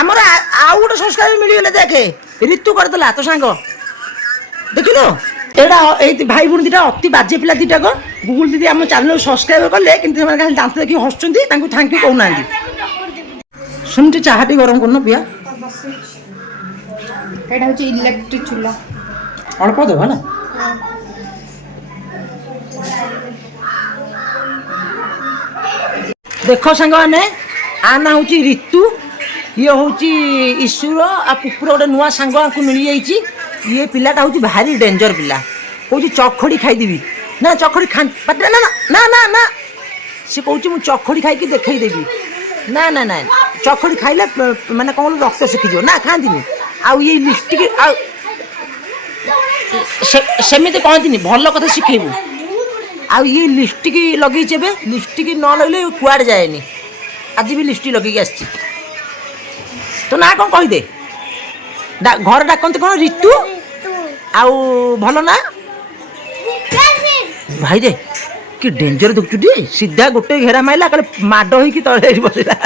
ଆମର ଆଉ ଗୋଟେ ସଂସ୍କାର ମିଳିଗଲେ ଦେଖେ ঋତୁ କରିଦେଲା ତୋ ସାଙ୍ଗ ଦେଖିଲୁ ଏଇଟା ଏଇ ଭାଇ ଭଉଣୀ ଦିଟା ଅତି ବାଜେ ପିଲା ଦିଟାକ ଗୁଗୁଲ ଦିଦି ଆମ ଚ୍ୟାନେଲ ସବସ୍କ୍ରାଇବ କଲେ କିନ୍ତୁ ସେମାନେ ଖାଲି ଦାନ୍ତ ଦେଖି ହସୁଛନ୍ତି ତାଙ୍କୁ ଥ୍ୟାଙ୍କ ୟୁ କହୁନାହାନ୍ତି। ଶୁଣୁଛି ଚାହା ଟିକେ ଗରମ କରୁନ ପିଆ। ଏଇଟା ହଉଛି ଇଲେକ୍ଟ୍ରିକ ଚୁଲା। ଅଳ୍ପ ଦେବ ହେଲା। ଦେଖ ସାଙ୍ଗମାନେ ଆ ନା ହଉଛି ରିତୁ ଇଏ ହଉଛି ଈଶ୍ୱର ଆଉ କୁକୁର ଗୋଟେ ନୂଆ ସାଙ୍ଗ ଆଙ୍କୁ ମିଳିଯାଇଛି। ଇଏ ପିଲାଟା ହଉଛି ଭାରି ଡେଞ୍ଜର ପିଲା କହୁଛି ଚଖଡି ଖାଇଦେବି ନା ଚଖଡି ପାଟିରେ ନା ନା ନା ନା ସେ କହୁଛି ମୁଁ ଚଖଡି ଖାଇକି ଦେଖେଇଦେବି ନା ନା ନା ଚଖଡି ଖାଇଲେ ମାନେ କଣ ରକ୍ତ ଶୁଖିଯିବ ନା ଖାଆନ୍ତିନି। ଆଉ ଇଏ ଲିପଷ୍ଟିକ ଆଉ ସେମିତି କହନ୍ତିନି ଭଲ କଥା ଶିଖେଇବୁ। ଆଉ ଇଏ ଲିପଷ୍ଟିକ ଲଗେଇଛି ଏବେ ଲିପଷ୍ଟିକ ନ ଲଗେଇଲେ କୁଆଡେ ଯାଏନି। ଆଜି ବି ଲିପଷ୍ଟିକ ଲଗେଇକି ଆସିଛି। ତୋ ନା କଣ କହିଦେ ଘର ଡାକନ୍ତି କଣ ରିତୁ ଆଉ ଭଲ ନା ଭାଇରେ କି ଡେଞ୍ଜର ଦେଖୁଛୁ ଟି ସିଧା ଗୋଟେ ଘେରା ମାଇଲା କାଳେ ମାଡ ହେଇକି ତଳେ ବସିଲା।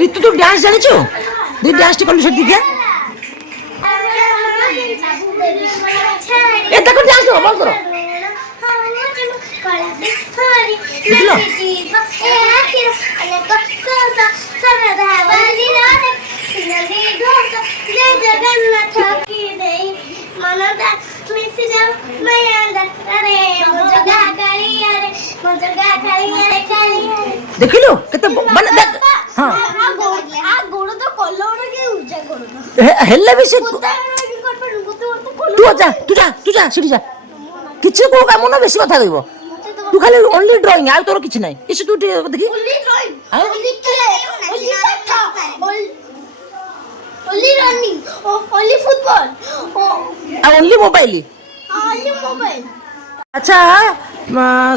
ରିତୁ ତୁ ଡ୍ୟାନ୍ସ ଜାଣିଛୁ ଦି ଡ୍ୟାନ୍ସ ଟି କଲୁ ସେଠି ଦେଖିଆ। ଏ ତାକୁ ଡ୍ୟାନ୍ସ କର ବନ୍ଦ କର ବୁଝିଲ। ଦେଖିଲୁ କେତେ ମାନେ ହଁ ହେଲେ ବି ସେ ତୁ ଯା ତୁ ଯା ସେଠି ଯା କିଛି କୋଉ କାମ ନା ବେଶୀ କଥା କହିବ ତୁ ଖାଲି ଓନ୍ଲି ଡ୍ରଇଂ ଆଉ ତୋର କିଛି ନାହିଁ। ଇସୁ ତୁ ଟିକେ ଦେଖି ଓନ୍ଲି ମୋବାଇଲ। ଆଚ୍ଛା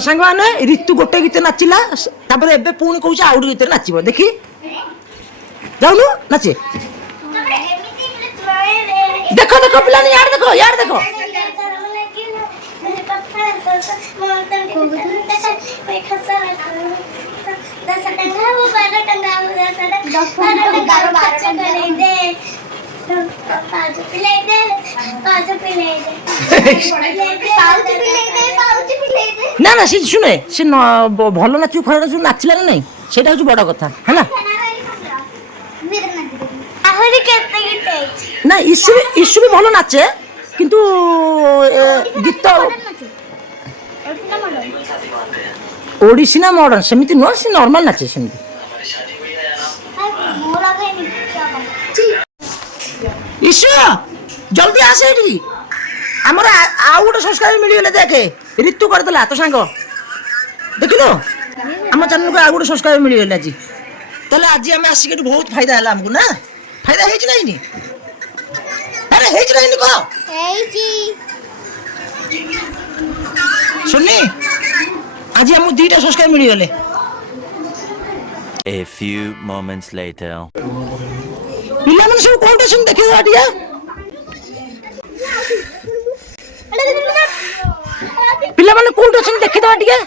ସାଙ୍ଗମାନେ ରିତୁ ଗୋଟେ ଗୀତ ନାଚିଲା ତାପରେ ଏବେ ପୁଣି କହୁଛି ଆଉ ଗୋଟେ ଗୀତରେ ନାଚିବ ଦେଖି ଯାଉନୁ ନାଚେ। ଦେଖ ଦେଖ ପିଲା ୟାଡେ ଦେଖ ୟାଡେ ଦେଖ ନା ନା ସେ ଶୁଣେ ସେ ଭଲ ନାଚିବ ଖରାପ ନାଚିବ ନାଚିଲା ନା ନାଇଁ ସେଇଟା ହଉଛି ବଡ କଥା ହେଲା। ନା ଇସୁ ବି ଭଲ ନାଚେ କିନ୍ତୁ ଗୀତ ଓଡିଶୀ ନା ମଡର୍ନ ସେମିତି ନୁହଁ ସେ ନର୍ମାଲ ନାଚେ ସେମିତି। ଇସୁ ଜଲ୍ଦି ଆସେ ଏଠିକି ଆମର ଆଉ ଗୋଟେ ସଂସ୍କାର ମିଳିଗଲେ ଦେଖେ ରିତୁ କରିଦେଲା ତୋ ସାଙ୍ଗ ଦେଖିଲୁ ଆମ ଚ୍ୟାନେଲକୁ ଆଉ ଗୋଟେ ସଂସ୍କାର ମିଳିଗଲା ଆଜି। ତାହେଲେ ଆଜି ଆମେ ଆସିକି ଏଠି ବହୁତ ଫାଇଦା ହେଲା ଆମକୁ ନା ଫାଇଦା ହେଇଛି ନା ହେଇନି ଆରେ ହେଇଛି ନା ହେଇନି କହ ଶୁଣି ଆଜି ଆମକୁ ଦିଟା ସଂସ୍କାର ମିଳିଗଲେ। A few moments later. ପିଲାମାନେ ସବୁ କୋଉଠି ଅଛନ୍ତି ଦେଖିଦେବା ଟିକେ। ପିଲାମାନେ କୋଉଠି ଅଛନ୍ତି ଦେଖିଦେବା ଟିକେ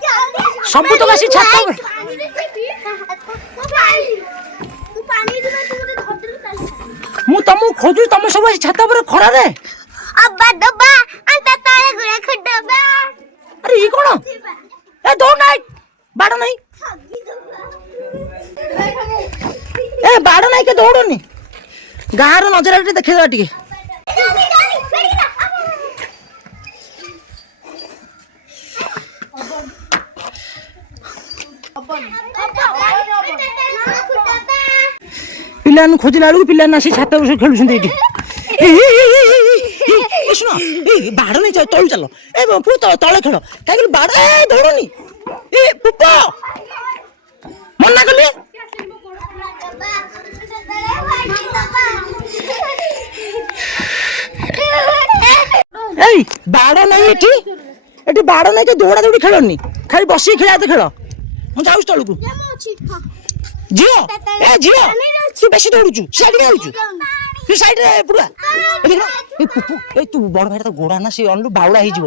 ସବୁ ତ ଆସି ଛାତ ମୁଁ ତମକୁ ଖୋଜୁଛି ତମେ ସବୁ ଆସି ଛାତ ଉପରେ ଖରାରେ। ଆରେ ଇଏ କଣ ଏ ଦୌଡ଼ ନାଇଁ ବାଡ଼ ନାଇଁ ଏ ବାଡ଼ ନାଇଁ କେ ଦୌଡ଼ନି ଗାଁର ନଜର ଟିକେ ଦେଖେଇଦେବା ଟିକେ। ପିଲାମାନଙ୍କୁ ଖୋଜିଲା ବେଳକୁ ପିଲାମାନେ ଆସି ଛାତ ଉପରେ ଖେଳୁଛନ୍ତି ଏଇଠି। ଶୁଣ ବାଡ଼ ନେଇ ତଳୁ ଚାଲ ଏ ପୁଅ ତଳେ ଖେଳ କାହିଁକି ବାଡ଼ ଦୌଡ଼ନି ଏ ପୁପ ମନା କଲି। ଏଇ ବାଡ଼ ନାହିଁ ଏଠି ବାଡ଼ ନାହିଁ ତ ଦୌଡ଼ା ଦୌଡ଼ି ଖେଳନି ଖାଲି ବସିକି ଖେଳିବା ତ ଖେଳ। ମୁଁ ଯାଉଛି ତଳକୁ ଝିଅ ଏ ଝିଅ ତୁ ବେଶୀ ଦୌଡୁଛୁ ସିଆଡେ ଯାଉଛୁ ତୁ ସାଇଡରେ ପୁରା ଏ ତୁ ବଡ ଭାଇଟା ତ ଗୋଡା ନା ସେ ଅନଲୁ ବାଉଳା ହେଇଯିବ।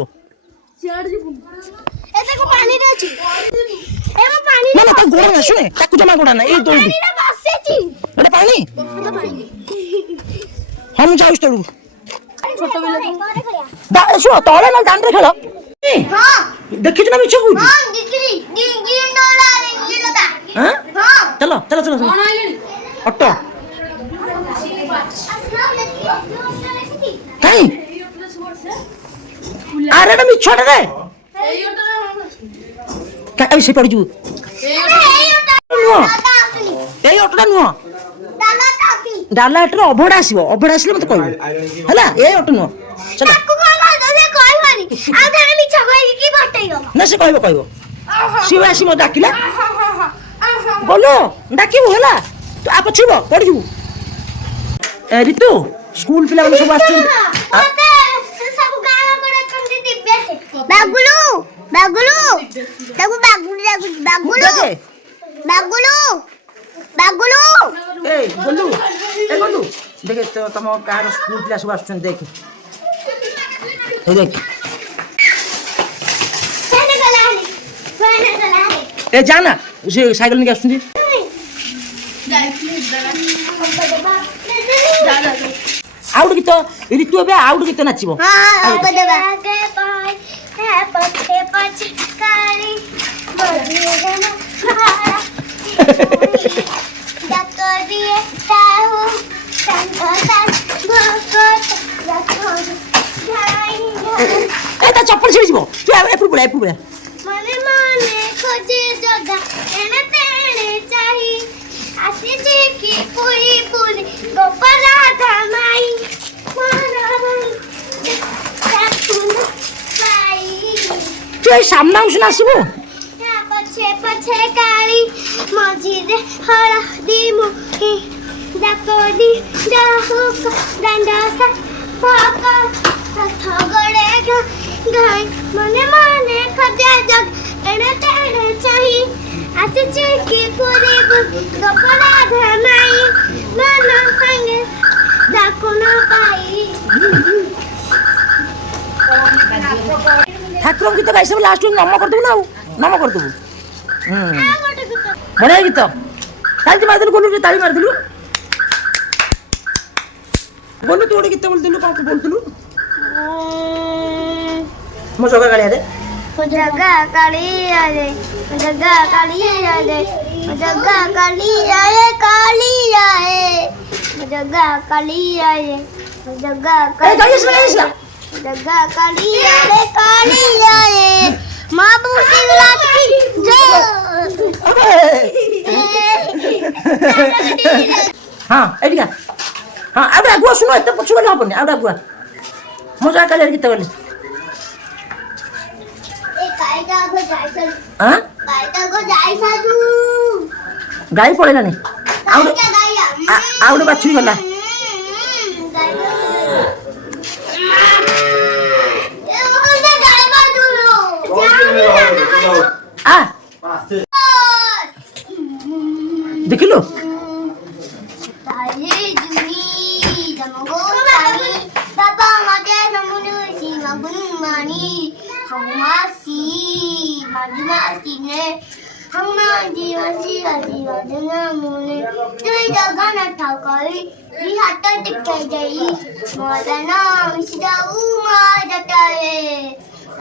ନା ନା ତା ଗୋଡ ନା ଶୁଣେ ତାକୁ ଜମା ଗୋଡା ନା ଏଇ ଦୌଡ଼ି ଏଟା ପାଣି ହଁ ମୁଁ ଯାଉଛି ତଳକୁ ଶୁଣ ତଳେ ନା ଦାଣ୍ଡରେ ଖେଳ ଦେଖିଛୁ ନା ମିଛ କହୁଛୁ ଚାଲ ଚାଲ ଚାଲ ଅଟୋ କାଇଁ ଆରେ ଏଟା ମିଛଟା ରେ ସେ ପଡ଼ିଯିବୁ ନୁହଁ ଏଇ ଅଟୋଟା ନୁହଁ ଡାଲା ଅଟୋରେ ଅଭଡ଼ା ଆସିବ ଅଭଡ଼ା ଆସିଲେ ମତେ କହିବୁ ହେଲା ଏଇ ଅଟୋ ନୁହଁ ଚାଲ ନା ସେ କହିବ କହିବ ସିଏ ଆସି ମତେ ଡାକିଲା ଗଲୁ ଡାକିବୁ ହେଲା ତୁ ଆ ପଛିବ ପଡ଼ିଯିବୁ ରିତୁ ସ୍କୁଲ ପିଲାମାନେ ସବୁ ଆସୁଛନ୍ତି ବାଗୁଲୁ ବାଗୁଲୁ ତାକୁ ବାଗୁଲୁ ବାଗୁଲୁ ବାଗୁଲୁ ବାଗୁଲୁ ଏ ଗଲୁ ଦେଖେ ତମ ଗାଁର ସ୍କୁଲ ପିଲା ସବୁ ଆସୁଛନ୍ତି ଦେଖେ ଦେଖ ଏ ଯା ନା ସେ ସାଇକେଲ ନେଇକି ଆସୁଛନ୍ତି ଆଉ ଗୋଟେ ଗୀତ ରିତୁ ଏବେ ଆଉ ଗୋଟେ ଗୀତ ନାଚିବ ଏ ତା ଚପଲ ଛିଡ଼ିଯିବ ତୁ ଏପଟୁ ପଳା ମନେ ମନେ ଖୋଜେ ଜଗା ଏଣେ ତେଣେ ଚାହି ଆସିଛି କି ପୁରୀ ପୁରୀ ଗୋପାଳ ଧାମାଇ ତୁ ଏଇ ସାମ୍ନା ଅଂଶ ଆସିବୁ ପଛେ ପଛେ କାଳି ମଝିରେ ହଳଦୀ ମୁଖୀ ଡାକଦି ଡାହୁକ ଦାଣ୍ଡ ପକ ରଥ ଗଡ଼େ ଗାଇ ମନେ ମନେ ଖୋଜେ ଜଗ ଏଣେ ତେଣେ ଚାହିଁ ଆସିଛି କି ପୁରୀ ଗୋପାଳ ଧାମାଇ ମନ ସାଙ୍ଗେ ଡାକୁନ ପାଇ ଠାକୁର ଗୀତ ଗାଇ ସବୁ ଲାଷ୍ଟ ନମ କରିଦେବୁ ନା ଆଉ ନମ କରିଦେବୁ ବଢ଼ିଆ ଗୀତ ତାଳି ମାରିଦେଲୁ ଗୋଲୁ ତାଳି ମାରିଦେଲୁ ଗୋଲୁ ତୁ ଗୋଟେ ଗୀତ ବୋଲିଦେଲୁ କ'ଣ ବୋଲୁଥିଲୁ ମୋ ଜଗା କାଳିଆରେ ଜଗା କାଳିଆରେ ଜଗା କାଳିଆରେ ଜଗା କାଳିଆରେ କାଳିଆରେ ଜଗା କାଳିଆରେ ଜଗା କାଳିଆରେ जगा कालियारे कालियारे माँ बूटी लाठी जो हाँ एडिया हाँ आउट आगुआ सुनो एत पछु गले हबनी आउट आगुआ मजा कालियारे गीत गले ए कायदा को जायसा हां कायदा को जायसा तू गाई पळेलानी आउट आउट बाछी गला देखिलो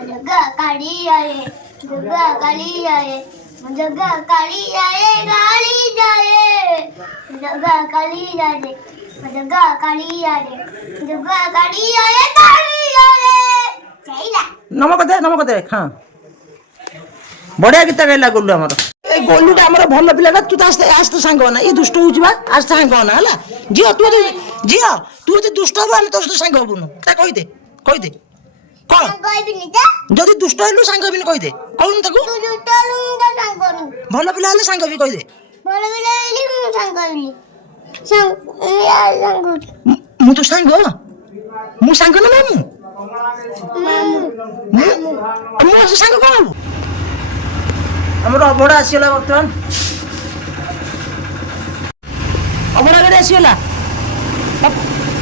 जगा कालियारे जगा कालियारे जगा कालियारे गाली जाए जगा कालियारे जगा कालियारे जगा कालियारे कालियारे चाहिला नमक दे हाँ बढ़िया गीत गाइला गोलू आमर ए गोलूटा आमर भल पिलाटा तू तो आज तो सांग ना ये दुष्ट होउछि बा आज सांग ना हला जियो तू जे दुष्ट हो हम तो सांग हबुनु ता कहि दे कौन कहबिनी त जदि दुष्ट हेलु सांग हबिन कहि दे कहून ताकू तू जुटलु त सांग करु भल पिला हेले सांग हबि कहि दे बोल बिले मु सांग करली सांग या सांग मु तो सांग मु सांग ना मामू मु सांग कोन हमर अबड़ा आसीला वर्तमान अबड़ा गाड़ी आसीला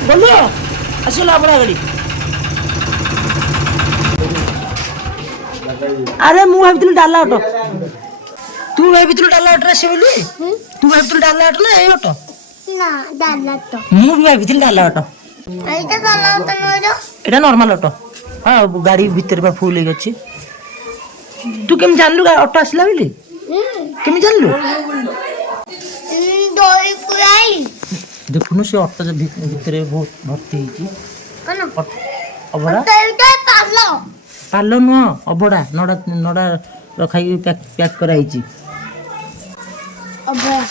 बोलो आसीला अबड़ा गाड़ी अरे मु भाबिଥିଲି डाला ऑटो ତୁ ଭାବିଥିଲୁ ଡାଲା ଅଟୋରେ ଆସିବ ବୋଲି? ତୁ ଭାବିଥିଲୁ ଡାଲା ଅଟୋ ନା ଏଇ ଅଟୋ? ନା ଡାଲା ତ ମୁଁ ବି ଭାବିଥିଲି ଡାଲା ଅଟୋ। ଏଇଟା ଡାଲା ତ ନୁହେଁ। ଏଇଟା ନର୍ମାଲ ଅଟୋ। ହଁ ଗାଡି ଭିତରେ ବା ଫୁଲ ହେଇକି ଅଛି। ତୁ କେମିତି ଜାଣିଲୁ ଅଟୋ ଆସିଲା ବୋଲି? କେମିତି ଜାଣିଲୁ? ଦୋଳି ପୁରାଇ ଦେଖୁନୁ ସେ ଅଟୋ ଭିତରେ ବହୁତ ଭର୍ତ୍ତି ହେଇଛି। କଣ ଅଭଡ଼ା ଏଇଟା ପାଲ ପାଲ ନୁହଁ, ଅଭଡ଼ା ନଡ଼ା ନଡ଼ା ରଖାଇକି ପ୍ୟାକ୍ କରାହେଇଛି। ଅଭଡ଼ା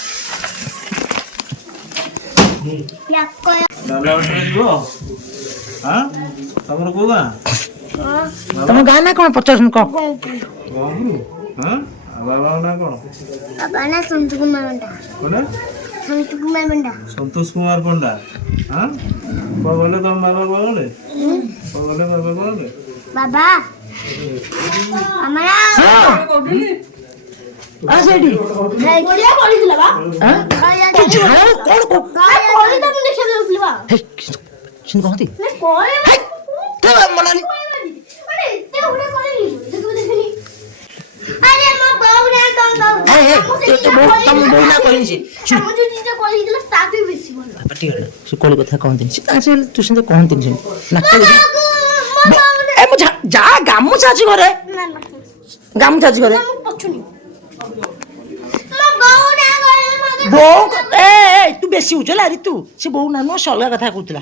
ଡାଲା ଅଟୋରେ ଯିବ? ହଁ ତମର କୋଉ ଗାଁ? ତମ ଗାଁ ନା କଣ ପଚାରୁଛନ୍ତି କହ? ଗହପୁର? ହଁ ଆଉ ବାବାଙ୍କ ନାଁ କଣ? ବାବା ନା ସନ୍ତୁ କୁମାର ପଣ୍ଡା। କଣ? ସନ୍ତୁ କୁମାର ପଣ୍ଡା। ସନ୍ତୋଷ କୁମାର ପଣ୍ଡା। ହଁ କଣ ଗଲେ ତମ ବାବା ଗଲେ? କଣ ଗଲେ ବାବା ଗଲେ? ବାବା ଆମର ସେଇଠି ଗଳିଆ ପଡ଼ିଥିଲା ବା କଣ ଗଳିଟା ମୁଁ ଦେଖିବାକୁ ଯାଉଥିଲି ବା କହନ୍ତି ମନାଲି ଏତେ ଉଡା କଲି ଦେଖିନି ଆରେ ମୋ ବୋଉ ନା ତମ ବୋଉ ନା କହିନି ସେ ଆମ ଯୋଉ ଦିଟା କଳି ହେଇଥିଲା ତାଠୁ ବେଶୀ ଭଲ ପାଟିଗଲା ସେ କୋଳି କଥା କହନ୍ତିନି ସେ ତୁ ସେମିତି କହନ୍ତିନି ସେମିତି ଯା ଗାମୁଛା ଅଛି ଘରେ ନା ନା ଗାମୁଛା ଅଛି ଘରେ ମୁଁ ପଛୁନି ମୋ ବୋଉ ନା କହିଲେ ମତେ ବୋଉ ତୁ ବେଶୀ ହଉଛୁ ହେଲା ରିତୁ ସେ ବୋଉ ନା ନୁହଁ ସେ ଅଲଗା କଥା କହୁଥିଲା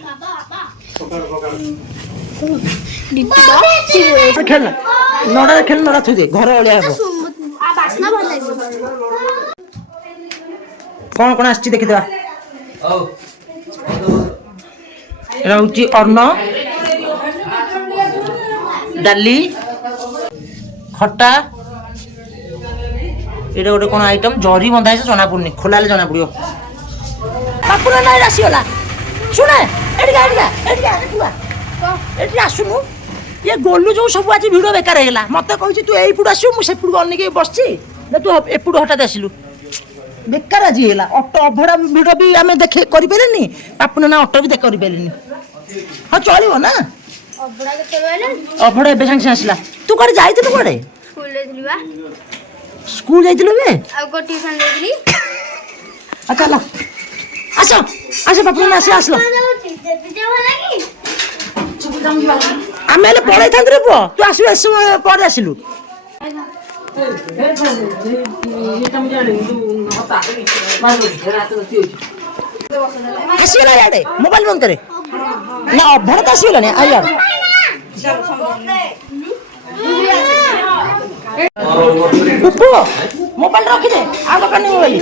ଖେଳ ନଡ଼ାରେ ଖେଳ ନଡ଼ା ଥୋଇ ଦେ ଘର ଅଳିଆ ହବ ବାସ୍ନା ଭଲ ଲାଗିବ କଣ କଣ ଆସିଛି ଦେଖିଦେବା ଏଟା ହଉଛି ଅନ୍ନ ଡାଲି ଖଟା ଏଇଟା ଗୋଟେ କଣ ଆଇଟମ ଜରି ବନ୍ଧା ହେଇଛି ଜଣା ପଡୁନି ଖୋଲା ହେଲେ ଜଣା ପଡିବ ବାପୁର ନାଇଁ ଆସିଗଲା ଶୁଣେ ଏଠି ଆସୁନୁ ଇଏ ଗୋଲୁ ଯୋଉ ସବୁ ଆଜି ଭିଡ ବେକାର ହେଇଗଲା ମତେ କହୁଛି ତୁ ଏଇପଟୁ ଆସିବୁ ମୁଁ ସେପଟକୁ ଅନେଇକି ବସିଛି ନା ତୁ ଏପଟୁ ହଠାତ୍ ଆସିଲୁ ବେକାର ଆଜି ହେଇଗଲା ଅଟୋ ଅଭଡ଼ା ଭିଡ ବି ଆମେ ଦେଖେ କରିପାରିଲିନି ବାପୁନ ନା ଅଟୋ ବି କରିପାରିଲିନି ହଁ ଚଳିବ ନା ଅବଡ଼ା କେତେବେଳେ ଅଭଡ଼ା ଏବେ ସାଙ୍ଗେ ସାଙ୍ଗେ ଆସିଲା ତୁ କୁଆଡେ ଯାଇଥିଲୁ କୁଆଡେ ସ୍କୁଲ ଯାଇଥିଲି ବା ସ୍କୁଲ ଯାଇଥିଲୁ ଏବେ ଆଉ କୋ ଟ୍ୟୁସନ ଯାଇଥିଲି ଚାଲ ଆସ ବାପୁନ ଆସିଲ ଆସିଲ ଆମେ ହେଲେ ପଳେଇଥାନ୍ତୁ ରେ ପୁଅ ତୁ ଆସିବୁ ଏସବୁ ପରେ ଆସିଲୁ ଆସିଗଲା ଇଆଡେ ମୋବାଇଲ ବନ୍ଦ କରେ ନା ଅଭଡ଼ା ତ ଆସିଗଲାଣି ଆଉ ପୁଅ ମୋବାଇଲ ରଖିଦେ ଆଉ ଦୋକାନ ମୋବାଇଲ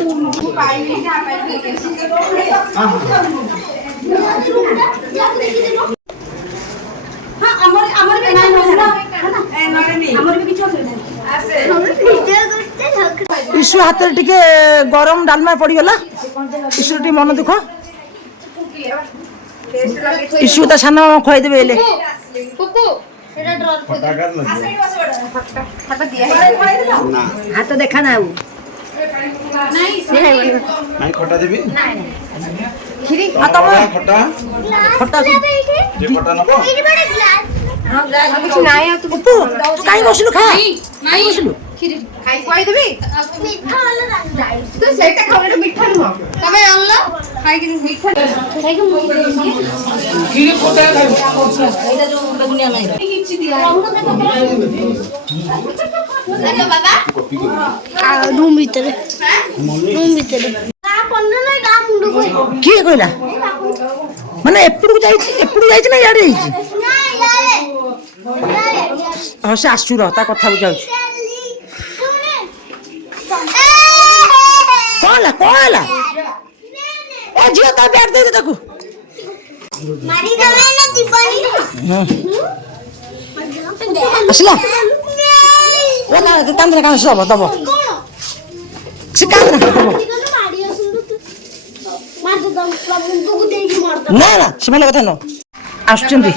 ଇସୁ ହାତରେ ଟିକେ ଗରମ ଡାଲମା ପଡିଗଲା ଇସୁ ଟିକେ ମନ ଦୁଃଖ ଇସୁ ତା ସାନ ଖୁଆଇଦେବେ ହେଲେ ହାତ ଦେଖା ନା ଆଉ ଖଟା ଦେବି ତମ ଖଟା ଖଟା ନବ କିଛି ନାହିଁ ଆଉ ତୁ କାହିଁ ବସିଲୁ ଖା ବସିଲୁ କହିଦେବି ସେଇଟା ଖାଇବା ମିଠା ନୁହଁ ତମେ ଆଣିଲ ଖାଇକି ମିଠା ରୁମ୍ ଭିତରେ କିଏ କହିଲା ମାନେ ଏପଟକୁ ଯାଇଛି ନା ଇଆଡେ ଯାଇଛି ହଁ ସେ ଆସୁ ରହ ତା କଥା ବୁଝାଉଛି କଣ ହେଲା ଓ ଝିଅ ତା ବ୍ୟାଗ ଦେଇଦେ ତାକୁ ଆସିଲା କାନ୍ଦରେ କାନ୍ଦ ଦବ ସେ କାନ୍ଦରେ ଦବ ନା ସେମାନେ କଥା ନୁହଁ ଆସୁଛନ୍ତି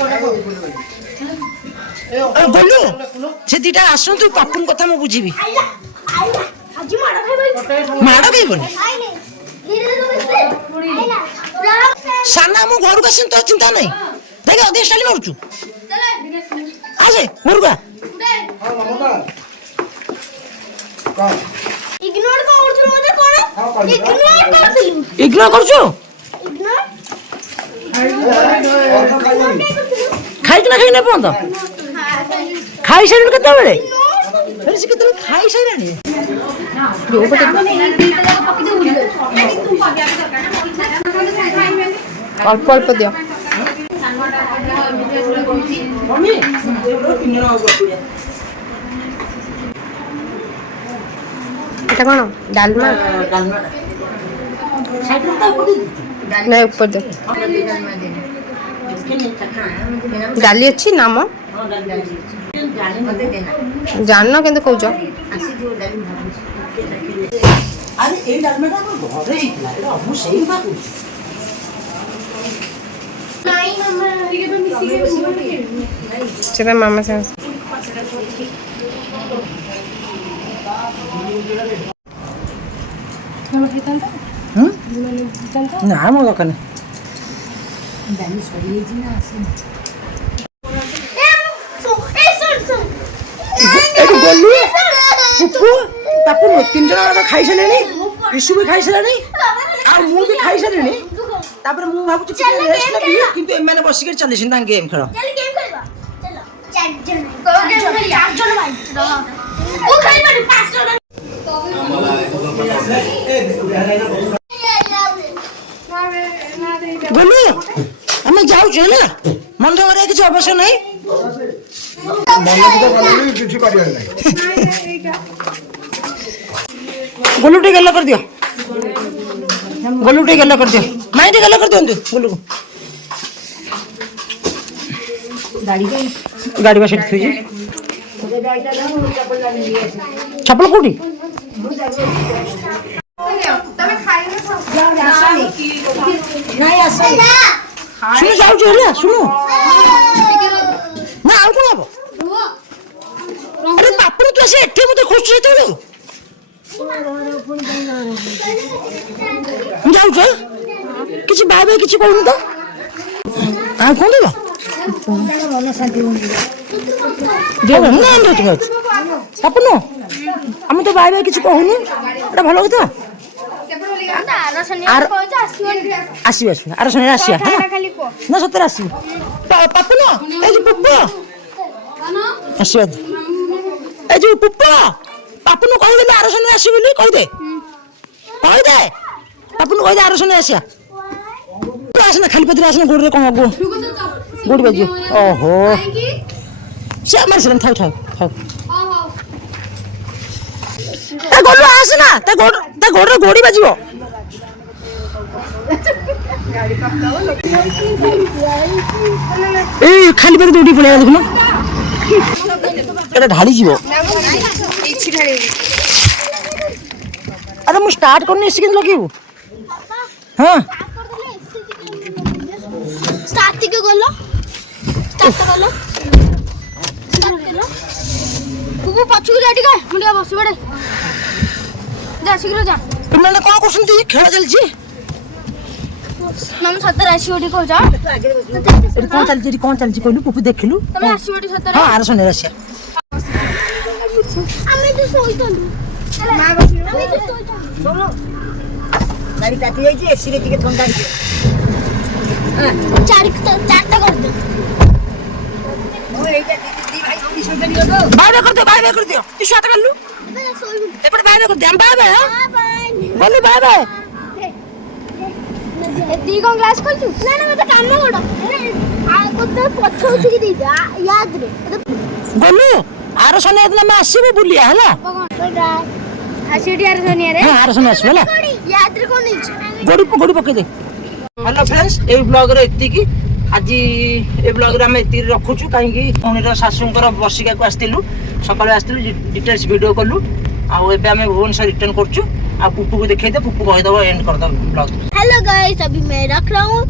ଗଲୁ ସେ ଦିଟା ଆସନ୍ତୁ ପାପୁନ କଥା ମୁଁ ବୁଝିବି ମାଡ଼ ଖାଇବନି ସାନା ମୁଁ ଘରକୁ ଆସିନି ତ ଚିନ୍ତା ନାହିଁ ଦେଖେ ଅଧିକ ଷ୍ଟାଇଲ ମାରୁଛୁ ଆସେ ଘରକୁ ଇଗ୍ନୋର କରୁଥିଲୁ ମତେ କଣ ଇଗ୍ନୋର କରୁଥିଲୁ ଇଗ୍ନୋର କରୁଛୁ? ଇଗ୍ନୋର ଖାଇଛୁ ନା ଖାଇନି ପର୍ଯ୍ୟନ୍ତ? ଖାଇସାରିଲୁ କେତେବେଳେ? ସେ କେତେବେଳେ ଖାଇସାରିଲାଣି? ଅଳ୍ପ ଅଳ୍ପ ଦିଅ। এটা କଣ ଡାଲମା? ନାଇଁ ଉପର ଦିଅ। ଡାଲି ଅଛି ନାମ ଜାଣିନ କିନ୍ତୁ କହୁଛ। ଆରେ ଏଇ ଡାଲମାଟା ଆମ ଘରେ ହେଇଥିଲା, ଏଇଟା ମୁଁ ସେଇ କଥା କହୁଛି। ନାଇଁ ମାମା ସେଟା ମାମା ସାଙ୍ଗେ ନା ମୋ ଦରକାର ନାହିଁ। ଏଠି ଗଲୁ ପୁପୁ ତାକୁ ତିନି ଜଣ ଯାକ ଖାଇସାରିଲେଣି, ଇସୁ ବି ଖାଇସାରିଲାଣି ଆଉ ମୁଁ ବି ଖାଇସାରିଲିଣି। ତାପରେ ମୁଁ ଭାବୁଛି ଟିକେ ରେଷ୍ଟ ନେବି, କିନ୍ତୁ ଏମାନେ ବସିକି ଚାଲିଛନ୍ତି ତାଙ୍କ ଗେମ୍ ଖେଳ। ଚାଲ ଗେମ୍ ଖେଳିବା ଚାଲ ଚାର ଜଣ କୋଉ ଗେମ୍ ଖେଳିବା? ଚାର ଜଣ ଭାଇ ମୁଁ ଖେଳିପାରିବି 5 ଜଣ। ଗଲୁ ଆମେ ଯାଉଛୁ ହେଲା, ମନ କରିବା କିଛି ଆବଶ୍ୟକ ନାହିଁ। ଗୋଲୁ ଟିକେ ଗେଲ କରିଦିଅ, ଗୋଲୁ ଟିକେ ଗେଲ କରିଦିଅ, ମାଇଁ ଟିକେ ଗେଲ କରିଦିଅନ୍ତୁ ଗୋଲୁକୁ। ଗାଡ଼ି ବା ସେଠି ଥୋଇଛି। ଚପଲ କୋଉଠି? ଶୁଣୁ ଯାଉଛୁ ହେଲା, ଶୁଣୁ ନା ଆଉ କଣ ହବ? ଆରେ ବାପରୁ ତୁ ଆସି ଏଠି ମତେ ଖୋଜୁଛୁ ସେତେବେଳୁ। ଯାଉଛୁ କିଛି ବାଇ ବାଇ କିଛି କହୁନୁ ତ? ଆଉ କଣ ଦେବ? ବାପୁନୁ ଆମେ ତ ବାଇ ବାଇ କିଛି କହୁନୁ, ଏଟା ଭଲ କଥା। ଆସିବ ଆସିବ ଆର ଶନିବାର ଆସିବା ନା ସତରେ ଆସିବ। ପାପୁନ ଏଇ ଯୋଉ ପୁପ ଆସିବ, ଏଇ ଯୋଉ ପୁପ ପାପୁନ କହିଦେଲେ ଆର ଶନିବାର ଆସିବ ବୋଲି କହିଦେ, କହିଦେ ପାପୁନ କହିଦେ ଆର ଶନିବାର ଆସିବା। ଆସନା ଖାଲି ପତିରେ ଆସନା, ଗୋଡ଼ରେ କଣ ଗୋଡ଼ି ବାଜିବ। ଓହୋ ସେ ମାରି ସାରିଲାଣି, ଥାଉ ଥାଉ ଥାଉ। ତା ଗୋଡ଼ ଆସନା, ତା ଗୋଡ଼ରେ ଗୋଡ଼ି ବାଜିବ। ଏଇ ଖାଲି ପାଖରେ ଦୌଡ଼ି ପଳେଇବା ଦେଖୁନ, ଏଟା ଢାଳି ଯିବ। ଆରେ ମୁଁ ଷ୍ଟାର୍ଟ କରିନି, ଏସି କେମିତି ଲଗେଇବୁ? ହଁ स्टार्ट के गलो स्टार्ट गलो स्टार्ट गलो बुबु पछु जा टिका मुलिया बस बडे जा शीघ्र जा। तुमने कौन करछंती? खेळ चलछि हम सतर आसी ओडी को जा। एटी कौन चलछि कहलु पुपु देखिलु तमे आसी ओडी सतर। हां आर सने रसिया आमे तो सोइतलु मा बसी आमे तो सोइतलु सोलो गाड़ी ताती जाई छी, एसी रे टिके ठंडा रे चारटा कर दे। ओ एटा दी भाई थोड़ी सोई बनी गो बाय कर दियो तू साथ कर लू अबे सोई एपट बाय कर दे हम बाय बाय बोलू बाय दी को क्लास कर तू ना ना मत काम कोड आ को तो पछो उठी दी याद रे बोलू आर सने इतना मैं आसीबो बुलिया हला आसीडी आर सोनिया रे हां आर सने आसीबो हला याद रे कोन गोड़ी पके दे। हेलो फ्रेंड्स ए ब्लॉग रे एति की आज ए ब्लॉग रे हम एति रखुछु काहे कि उनीर सासूंकर बसिका को आस्तिलु सकाळे आस्तिलु डिटेल्स वीडियो कलु आ एबे हम भुवनेश्वर रिटर्न करछु आ पुप्पू को देखाई दे पुप्पू कहि दबो एंड कर दो ब्लॉग। हेलो गाइस अभी मैं रख रहा हूँ,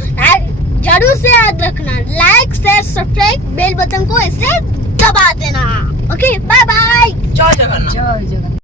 जरूर से याद रखना like share subscribe bell button को ऐसे दबा देना। ओके बाय बाय, जय जगन्नाथ।